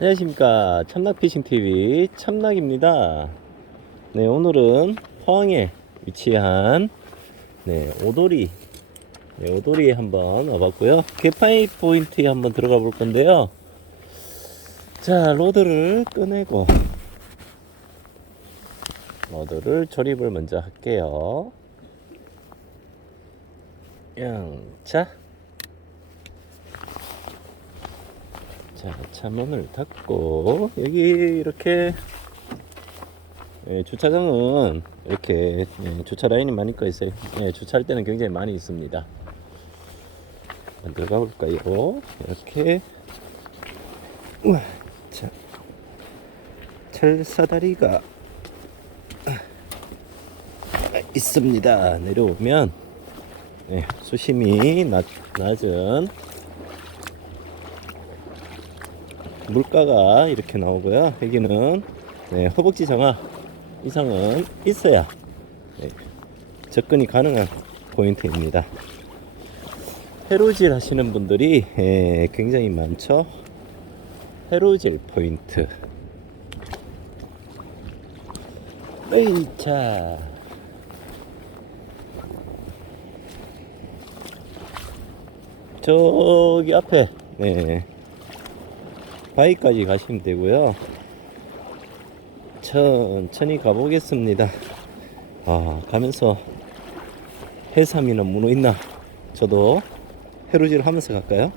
안녕하십니까. 참낙피싱TV 참낙입니다. 네 오늘은 포항에 위치한 네 오도리 네 오도리에 한번 와봤고요. 개파이 포인트에 한번 들어가 볼 건데요. 자 로드를 꺼내고 로드를 조립을 먼저 할게요. 양차 자, 차문을 닫고 여기 이렇게 예, 주차장은 이렇게 예, 주차 라인이 많이 꺼 있어요. 예, 주차할 때는 굉장히 많이 있습니다. 들어가 볼까요? 이렇게 자, 철사다리가 있습니다. 내려오면 예, 수심이 낮, 낮은 물가가 이렇게 나오고요. 여기는 네, 허벅지 정화 이상은 있어야 네, 접근이 가능한 포인트입니다. 해로질 하시는 분들이 예, 굉장히 많죠. 해로질 포인트. 으이차. 저기 앞에 네. 바위까지 가시면 되고요. 천천히 가보겠습니다. 아, 가면서 해삼이나 문어 있나? 저도 해루질 하면서 갈까요?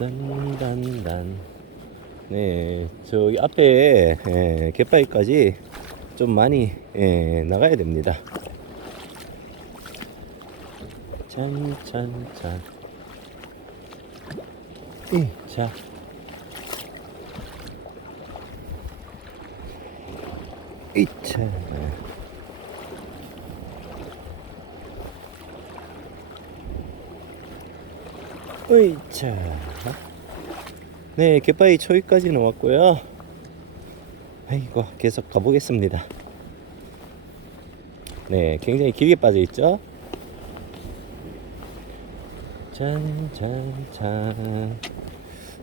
딴딴딴 네 저기 앞에 예, 갯바위까지 좀 많이 예, 나가야 됩니다 짠짠짠. 자. 이차 으이차 네 갯바위 초위까지는 왔고요. 아이고 계속 가보겠습니다. 네 굉장히 길게 빠져 있죠 짠짠짠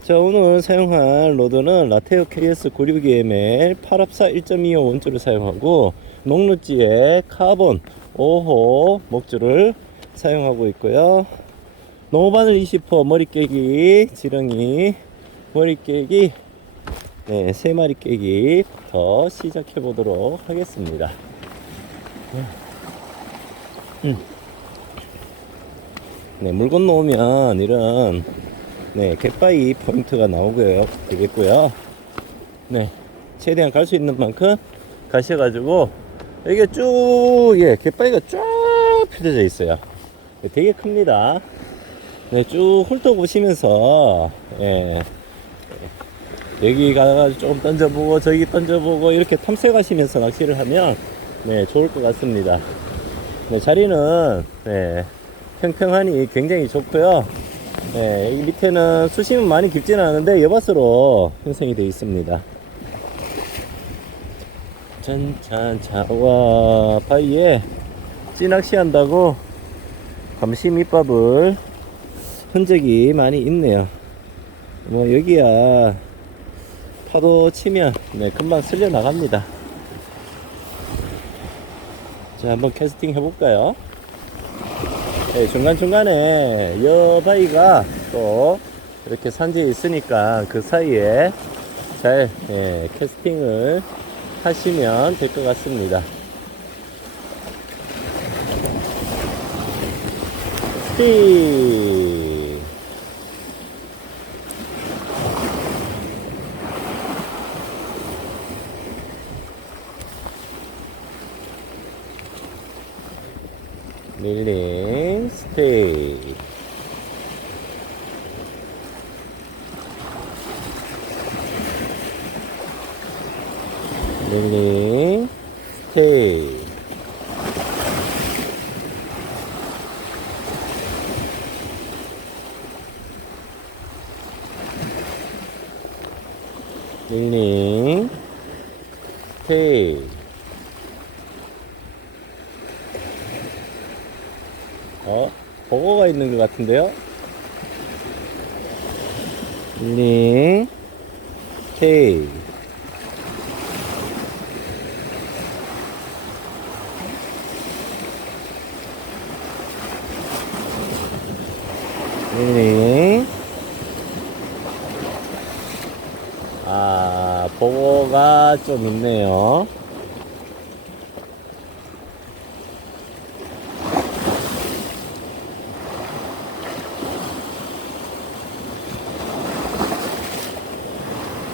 자 오늘 사용할 로드는 라테오 KS 962ML 8합사 1.25 원줄을 사용하고 녹루지에 카본 5호 목줄을 사용하고 있고요 노바늘 20호 머리 깨기 지렁이 머리 깨기 네, 세 마리 깨기부터 시작해 보도록 하겠습니다. 음. 네, 물 건너오면 이런 네, 갯바위 포인트가 나오고요. 되겠고요. 네, 최대한 갈 수 있는 만큼 가셔가지고 여기가 쭉, 예, 갯바위가 쭉 펴져져 있어요. 네, 되게 큽니다. 네, 쭉 훑어보시면서, 예, 여기 가가지고 좀 던져보고, 저기 던져보고, 이렇게 탐색하시면서 낚시를 하면, 네, 좋을 것 같습니다. 네, 자리는, 네, 평평하니 굉장히 좋고요. 네, 여기 밑에는 수심은 많이 깊지는 않은데 여밭으로 형성이 되어 있습니다. 짠짠짠, 와, 바위에 찌낚시 한다고 감시 밑밥을 흔적이 많이 있네요. 뭐 여기야 파도 치면 네, 금방 쓸려 나갑니다. 자 한번 캐스팅 해볼까요? 네, 중간중간에 여바위가 또 이렇게 산지에 있으니까 그 사이에 잘 예, 캐스팅을 하시면 될 것 같습니다. 스팅! 밀링 스테이 밀링 스테이 밀링 스테이 어? 버거가 있는 것 같은데요? 링, K. 링. 아, 버거가 좀 있네요.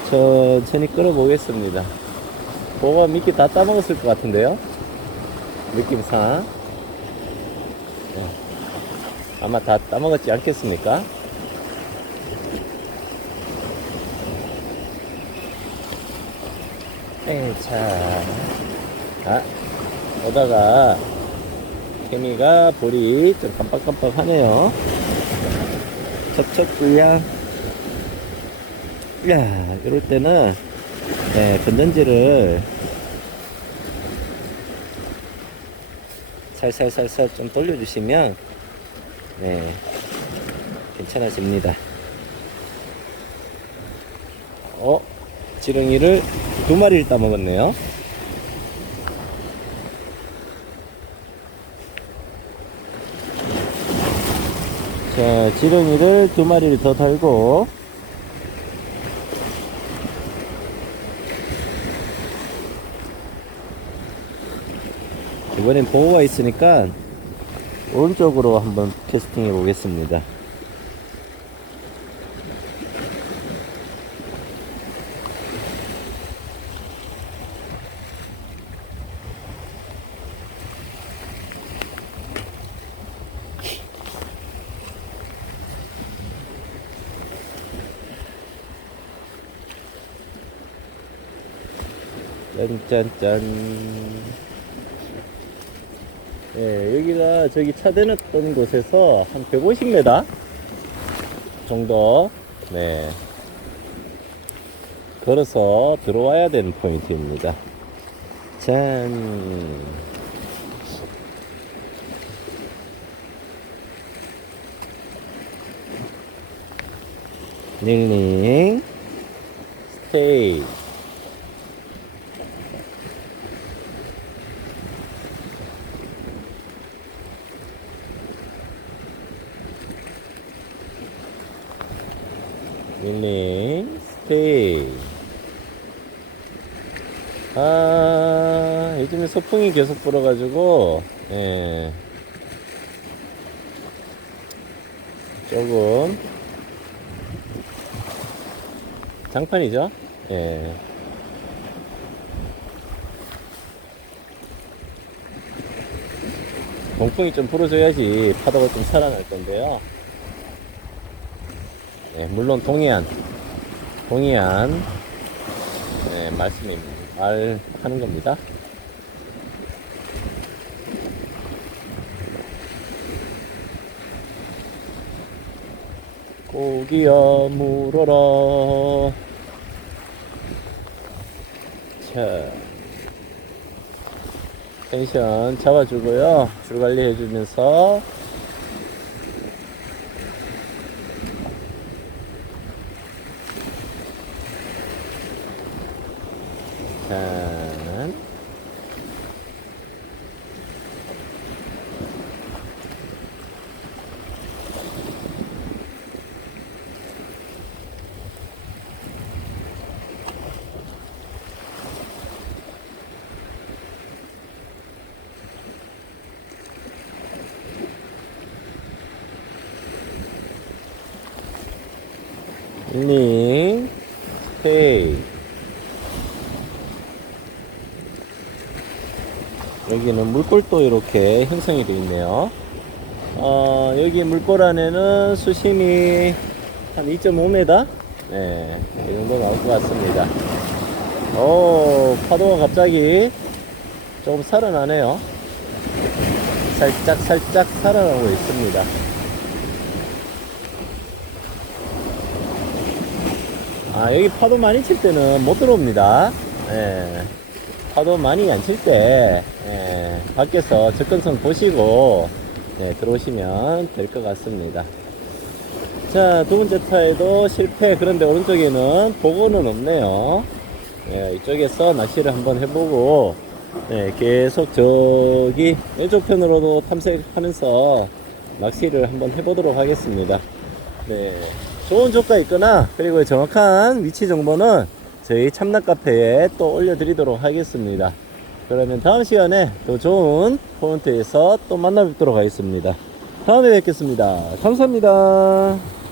천천히 끌어보겠습니다. 버거가 미끼 다 따먹었을 것 같은데요? 느낌상. 네. 아마 다 따먹었지 않겠습니까? 자. 아, 오다가 케미가 볼이 좀 깜빡깜빡 하네요. 척척구야. 야, 이럴 때는, 네, 건전지를 살살살살 좀 돌려주시면, 네, 괜찮아집니다. 어, 지렁이를 두 마리를 따먹었네요. 자, 지렁이를 두 마리를 더 달고, 이번엔 보호가 있으니까 오른쪽으로 한번 캐스팅 해 보겠습니다. 짠짠짠. 예, 여기가 저기 차 대놨던 곳에서 한 150m 정도, 네. 걸어서 들어와야 되는 포인트입니다. 짠. 닝닝. 스테이. 아 요즘에 소풍이 계속 불어가지고 예. 조금. 장판이죠? 예. 동풍이 좀 불어줘야지 파도가 좀 살아날 건데요. 네, 물론 동해안, 동해안, 네, 말씀입니다. 말하는 겁니다. 고기야 물어라. 자, 텐션 잡아주고요. 줄 관리 해주면서 짠. 링, 스테이. 여기는 물골도 이렇게 형성이 되어 있네요. 어, 여기 물골 안에는 수심이 한 2.5m? 네, 이 정도 나올 것 같습니다. 오, 파도가 갑자기 조금 살아나네요. 살짝, 살짝 살아나고 있습니다. 아, 여기 파도 많이 칠 때는 못 들어옵니다. 예. 파도 많이 안 칠 때, 예, 밖에서 접근성 보시고, 네, 들어오시면 될 것 같습니다. 자, 두 번째 타에도 실패. 그런데 오른쪽에는 보고는 없네요. 네, 이쪽에서 낚시를 한번 해보고, 네, 계속 저기 왼쪽 편으로도 탐색하면서 낚시를 한번 해보도록 하겠습니다. 네, 좋은 조가 있거나, 그리고 정확한 위치 정보는 저희 참낚 카페에 또 올려드리도록 하겠습니다. 그러면 다음 시간에 더 좋은 포인트에서 또 만나 뵙도록 하겠습니다. 다음에 뵙겠습니다. 감사합니다.